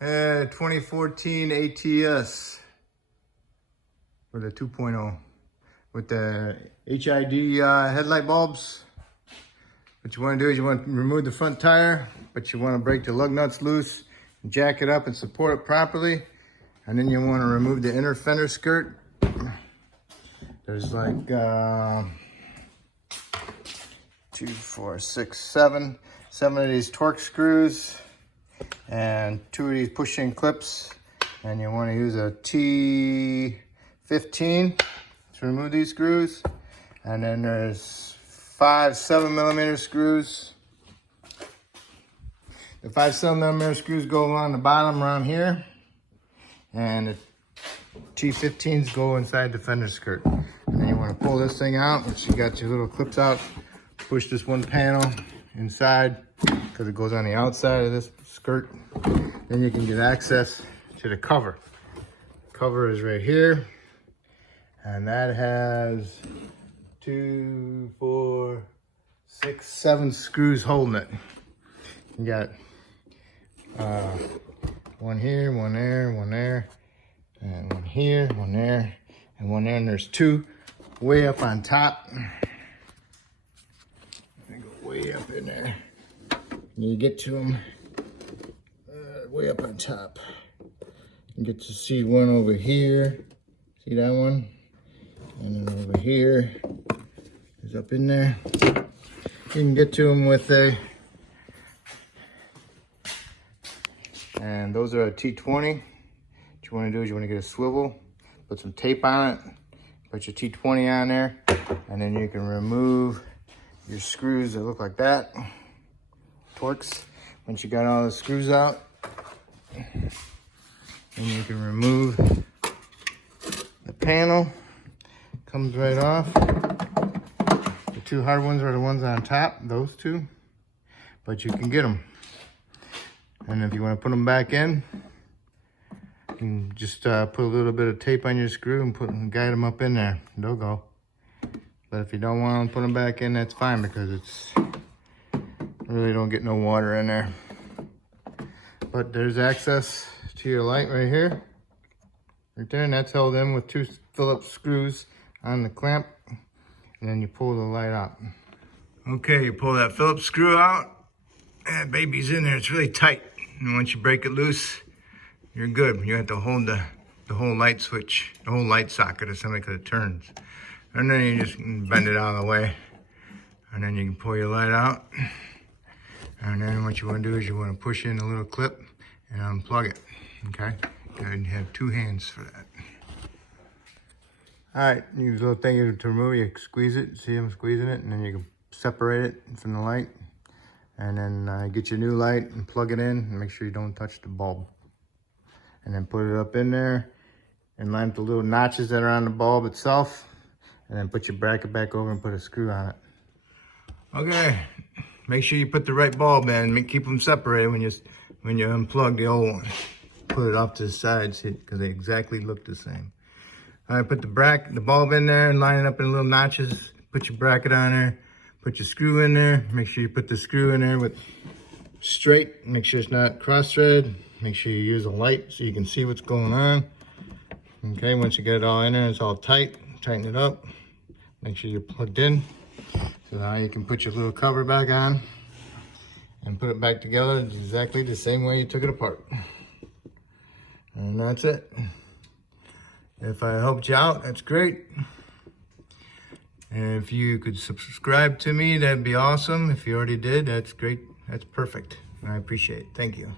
2014 ATS with a 2.0 with the HID headlight bulbs. What you want to do is you want to remove the front tire, but you want to break the lug nuts loose, jack it up and support it properly. And then you want to remove the inner fender skirt. There's like 2, 4, 6, 7 of these Torx screws and 2 of these push-in clips. And you want to use a T15 to remove these screws. And then there's 5 7mm screws. The 5 7mm screws go along the bottom around here, and the T15s go inside the fender skirt. And then you want to pull this thing out, which you got your little clips out. Push this one panel inside because it goes on the outside of this skirt. Then you can get access to the cover. Cover is right here, and that has 2, 4, 6, 7 screws holding it. You got one here, one there, one there, and one here, one there, and one there. And there's 2 way up on top. They go way up in there. And you get to them way up on top. You get to see one over here. See that one? And then over here is up in there. You can get to them with a, and those are a T20. What you want to do is you want to get a swivel, put some tape on it, put your T20 on there, and then you can remove your screws that look like that. Torx. Once you got all the screws out, then you can remove the panel. Comes right off. The 2 hard ones are the ones on top, those 2, but you can get them. And if you want to put them back in, you can just put a little bit of tape on your screw and guide them up in there. They'll go. But if you don't want to put them back in, that's fine, because it's really don't get no water in there. But there's access to your light right here, right there, and that's held in with 2 Phillips screws on the clamp, and then you pull the light out. Okay, you pull that Phillips screw out. That baby's in there. It's really tight. And once you break it loose, you're good. You have to hold the whole light switch, the whole light socket or something, because it turns. And then you just bend it out of the way. And then you can pull your light out. And then what you want to do is you want to push in a little clip and unplug it. Okay? And you have 2 hands for that. All right, use a little thing to remove it. You squeeze it. See I'm squeezing it, and then you can separate it from the light. And then get your new light and plug it in, and make sure you don't touch the bulb. And then put it up in there and line up the little notches that are on the bulb itself. And then put your bracket back over and put a screw on it. Okay, make sure you put the right bulb in. Keep them separated when you unplug the old one. Put it off to the side, because they exactly look the same. All right, put the bulb in there and line it up in little notches. Put your bracket on there. Put your screw in there. Make sure you put the screw in there with straight. Make sure it's not cross-thread. Make sure you use a light so you can see what's going on. Okay, once you get it all in there, it's all tight. Tighten it up. Make sure you're plugged in. So now you can put your little cover back on and put it back together exactly the same way you took it apart. And that's it. If I helped you out, that's great. And if you could subscribe to me, that'd be awesome. If you already did, that's great. That's perfect. I appreciate it. Thank you.